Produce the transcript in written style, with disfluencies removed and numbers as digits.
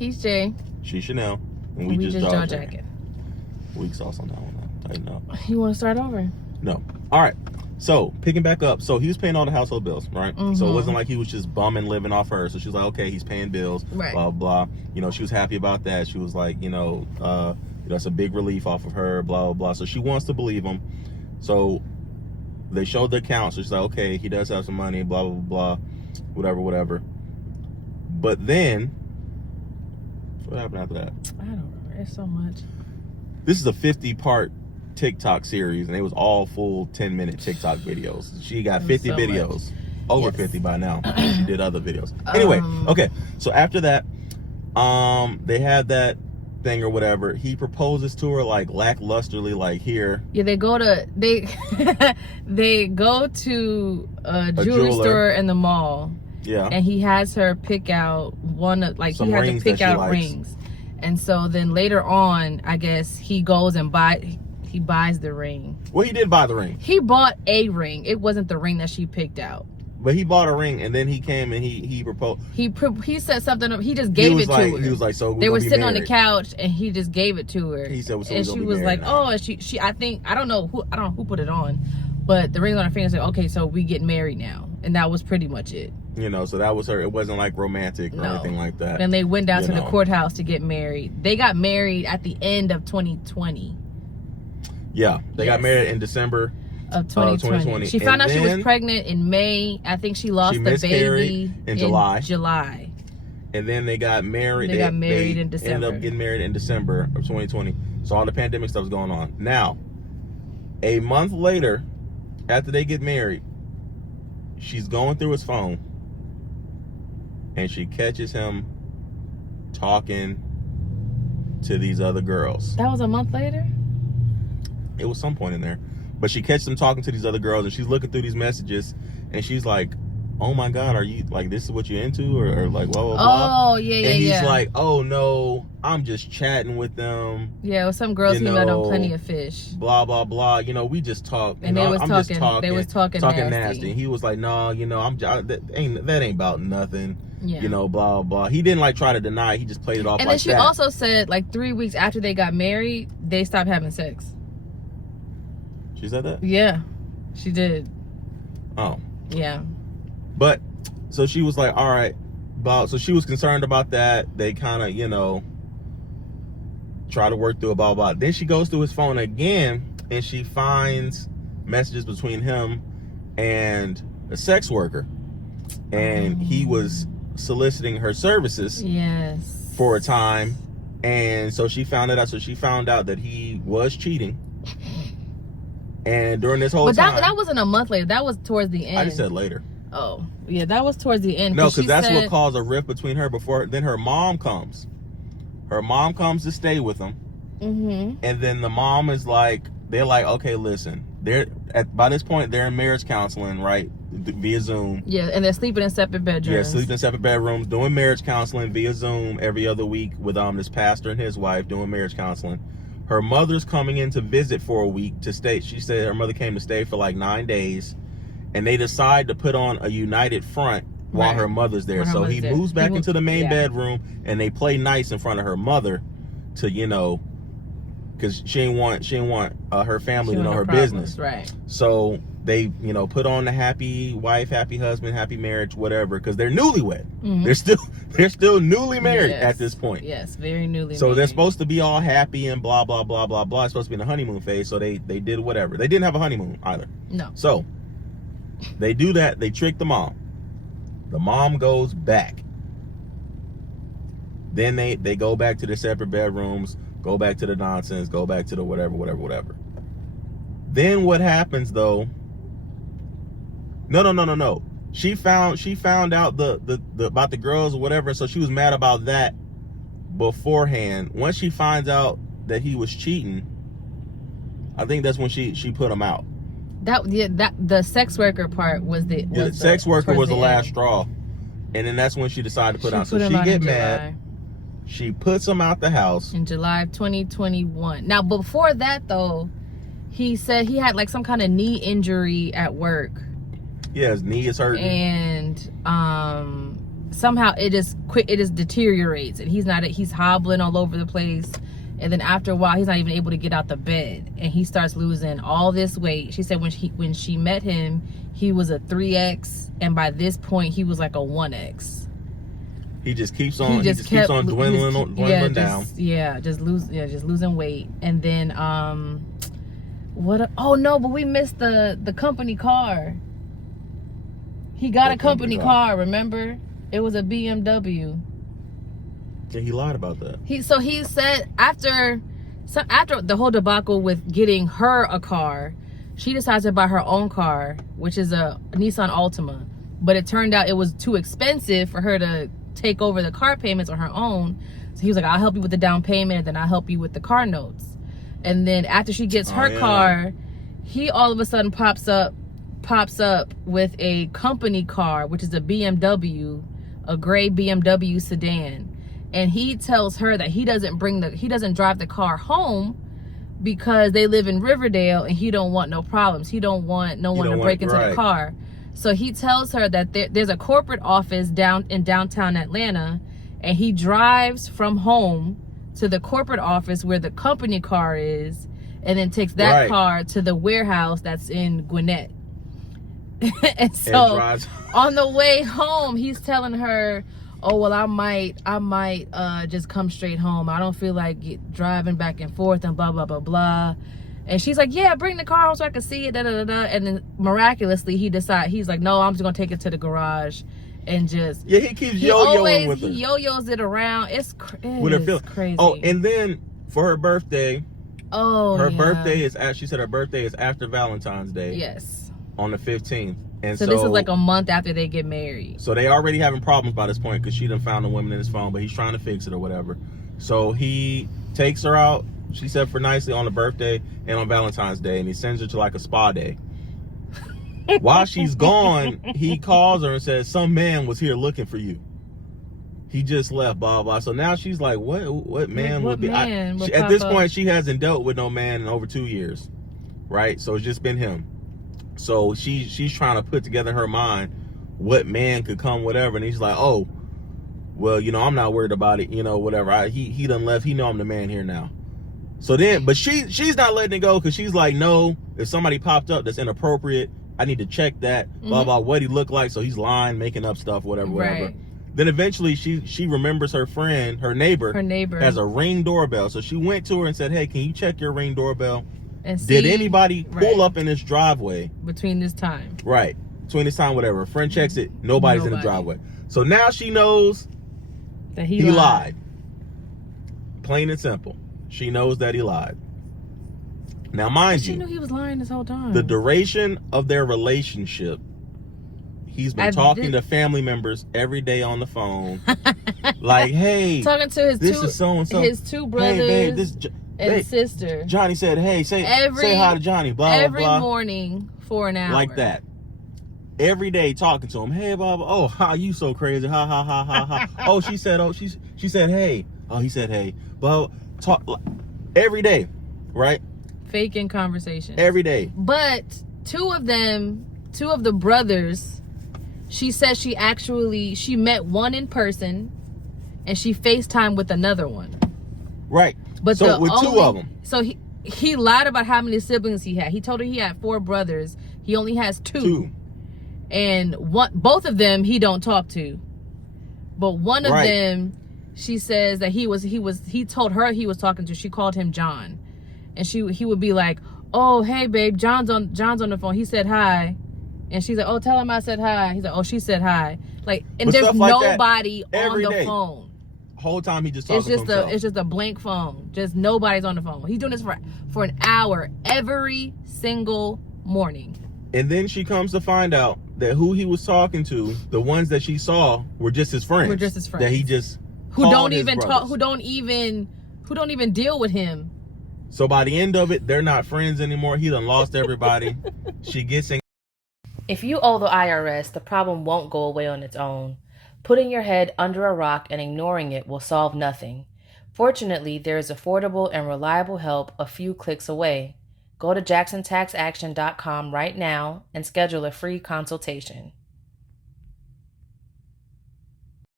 He's Jay. She's Chanel. And we just JAWJACKIN. Weak sauce on that one. Tighten up. You want to start over? No. All right. So, picking back up. So, he was paying all the household bills, right? So, it wasn't like he was just bumming living off her. So, she was like, okay, he's paying bills, right. Blah, blah. You know, she was happy about that. She was like, that's a big relief off of her, blah, blah, blah. So, she wants to believe him. So, they showed the account. So, she's like, okay, he does have some money, blah, blah, blah, whatever. But then, what happened after that? I don't remember. It's so much. This is a 50-part TikTok series, and it was all full 10-minute TikTok videos. She got 50 so videos, much. over 50 by now. She did other videos. Anyway, okay. So after that, they had that thing or whatever. He proposes to her like lacklusterly, like here. Yeah, they go to they go to a jewelry store in the mall. Yeah. And he has her pick out one of he had to pick out rings. And so then later on, I guess he goes and buys the ring. Well, he did buy the ring. He bought a ring. It wasn't the ring that she picked out. But he bought a ring, and then he came and he proposed. He said something. He just gave it to her. He was like, so they were sitting on the couch, and he just gave it to her. He said, well, so and she was like, oh, and she I don't know who put it on, but the ring on her finger said, okay, so we get married now, and that was pretty much it. So that was her. It wasn't like romantic or anything like that. And they went down to the courthouse to get married. They got married at the end of 2020. Yeah, they got married in December of 2020. She found out she was pregnant in May. I think she lost the baby in July. And then they got married. They got married in December. Ended up getting married in December of 2020. So all the pandemic stuff was going on. Now, a month later, after they get married, she's going through his phone, and she catches him talking to these other girls. That was a month later? It was some point in there. But she catches him talking to these other girls, and she's looking through these messages, and she's like, oh my God, are you, like, this is what you're into? Or like, blah, blah, blah. Oh, yeah. And he's like, oh no, I'm just chatting with them. Yeah, with some girls he met on Plenty of Fish. Blah, blah, blah. We just talk. And they was talking nasty. He was like, no, that ain't about nothing. Yeah. Blah, blah. He didn't like try to deny it. He just played it off and like then she also said like 3 weeks after they got married, they stopped having sex. She said that? Yeah, she did. Oh. Yeah. But, so she was like, all right. So she was concerned about that. They kind of, try to work through it, blah, blah. Then she goes through his phone again, and she finds messages between him and a sex worker. And he was soliciting her services for a time. And so she found it out. So she found out that he was cheating. And during this whole time... But that wasn't a month later. That was towards the end. I just said later. Oh, yeah, that was towards the end. No, because that's what caused a rift between her before. Then her mom comes. Her mom comes to stay with him. And then the mom is like, they're like, okay, listen. By this point, they're in marriage counseling, right? Via Zoom. Yeah, and they're sleeping in separate bedrooms. Yeah, sleeping in separate bedrooms, doing marriage counseling via Zoom every other week with this pastor and his wife doing marriage counseling. Her mother's coming in to visit for a week to stay. She said her mother came to stay for like 9 days. And they decide to put on a united front while her mother's there. So he moves back into the main bedroom, and they play nice in front of her mother to, because she didn't want her family to know her business. Right. So they, put on the happy wife, happy husband, happy marriage, whatever, because they're newlywed. They're still newly married at this point. Yes, very newly married. So they're supposed to be all happy and blah, blah, blah, blah, blah. It's supposed to be in the honeymoon phase. So they did whatever. They didn't have a honeymoon either. No. So they do that. They trick the mom. The mom goes back. Then they go back to their separate bedrooms, go back to the nonsense, go back to the whatever. Then what happens though? No. She found out the about the girls or whatever, so she was mad about that beforehand. Once she finds out that he was cheating, I think that's when she put him out. The sex worker part was the sex worker was the last straw, and then that's when she decided to put out. So she get mad. She puts him out the house in July of 2021. Now before that though, he said he had like some kind of knee injury at work. Yeah, his knee is hurting. And somehow it just deteriorates, and he's hobbling all over the place. And then after a while, he's not even able to get out the bed, and he starts losing all this weight. She said when she met him, he was a 3X, and by this point, he was like a 1X. He just keeps on dwindling down. Just losing weight. And then but we missed the company car. He got a company car, remember? It was a BMW. Yeah, he lied about that. He said after the whole debacle with getting her a car, she decided to buy her own car, which is a Nissan Altima. But it turned out it was too expensive for her to take over the car payments on her own. So he was like, I'll help you with the down payment, and then I'll help you with the car notes. And then after she gets her car, he all of a sudden pops up with a company car, which is a BMW, a gray BMW sedan. And he tells her that he doesn't drive the car home because they live in Riverdale, and he don't want no problems. He don't want no one to break into the car. So he tells her that there's a corporate office in downtown Atlanta, and he drives from home to the corporate office where the company car is, and then takes that car to the warehouse that's in Gwinnett. And so on the way home, he's telling her, oh, well, I might just come straight home. I don't feel like driving back and forth and blah, blah, blah, blah. And she's like, yeah, bring the car home so I can see it, da, da, da, da. And then miraculously, he's like, no, I'm just going to take it to the garage and just... Yeah, he keeps yo-yoing with her. He yo-yos it around. It's crazy. Oh, and then for her birthday... birthday is... She said her birthday is after Valentine's Day. Yes. On the 15th. And so this is like a month after they get married. So they already having problems by this point because she done found a woman in his phone, but he's trying to fix it or whatever. So he takes her out, she said, for nicely on the birthday and on Valentine's Day, and he sends her to like a spa day. While she's gone, he calls her and says, some man was here looking for you. He just left, blah, blah. So now she's like, what man would be? At this point, she hasn't dealt with no man in over 2 years, right? So it's just been him. So she's trying to put together in her mind what man could come, whatever. And he's like, oh, well, I'm not worried about it, whatever. He done left. He know I'm the man here now. So then, but she's not letting it go because she's like, no, if somebody popped up that's inappropriate, I need to check that, blah, blah, what he looked like. So he's lying, making up stuff, whatever, whatever. Right. Then eventually she remembers her friend, her neighbor has a Ring doorbell. So she went to her and said, hey, can you check your Ring doorbell? And did anybody pull up in this driveway between this time? Right. Between this time, whatever. A friend checks it, nobody's in the driveway. So now she knows that he lied. Plain and simple. She knows that he lied. Now, mind you, she knew he was lying this whole time. The duration of their relationship, he's been talking to family members every day on the phone. Like, hey, talking to his two brothers. Hey, babe, and sister. Johnny said, hey, say hi to Johnny, blah, blah, blah. Every morning for an hour. Like that. Every day talking to him. Hey, blah, blah. Oh, how you so crazy. Ha, ha, ha, ha, ha. Oh, she said, hey. Oh, he said, hey. Well, talk every day, right? Faking conversation. Every day. But two of the brothers, she said she met one in person and she FaceTimed with another one. Right. But so with two of them. So he lied about how many siblings he had. He told her he had 4 brothers. He only has 2. And both of them he don't talk to. But one of them, she says that he told her he was talking to. She called him John. And he would be like, oh, hey babe, John's on the phone. He said hi. And she's like, oh, tell him I said hi. He's like, oh, she said hi. Like, and there's nobody on the phone. Whole time he just talking to himself. It's just a blank phone. Just nobody's on the phone. He's doing this for an hour every single morning. And then she comes to find out that who he was talking to, the ones that she saw, were just his friends. That he just who don't even talk, who don't even deal with him. So by the end of it, they're not friends anymore. He done lost everybody. She gets in. If you owe the IRS, the problem won't go away on its own. Putting your head under a rock and ignoring it will solve nothing. Fortunately, there is affordable and reliable help a few clicks away. Go to JacksonTaxAction.com right now and schedule a free consultation.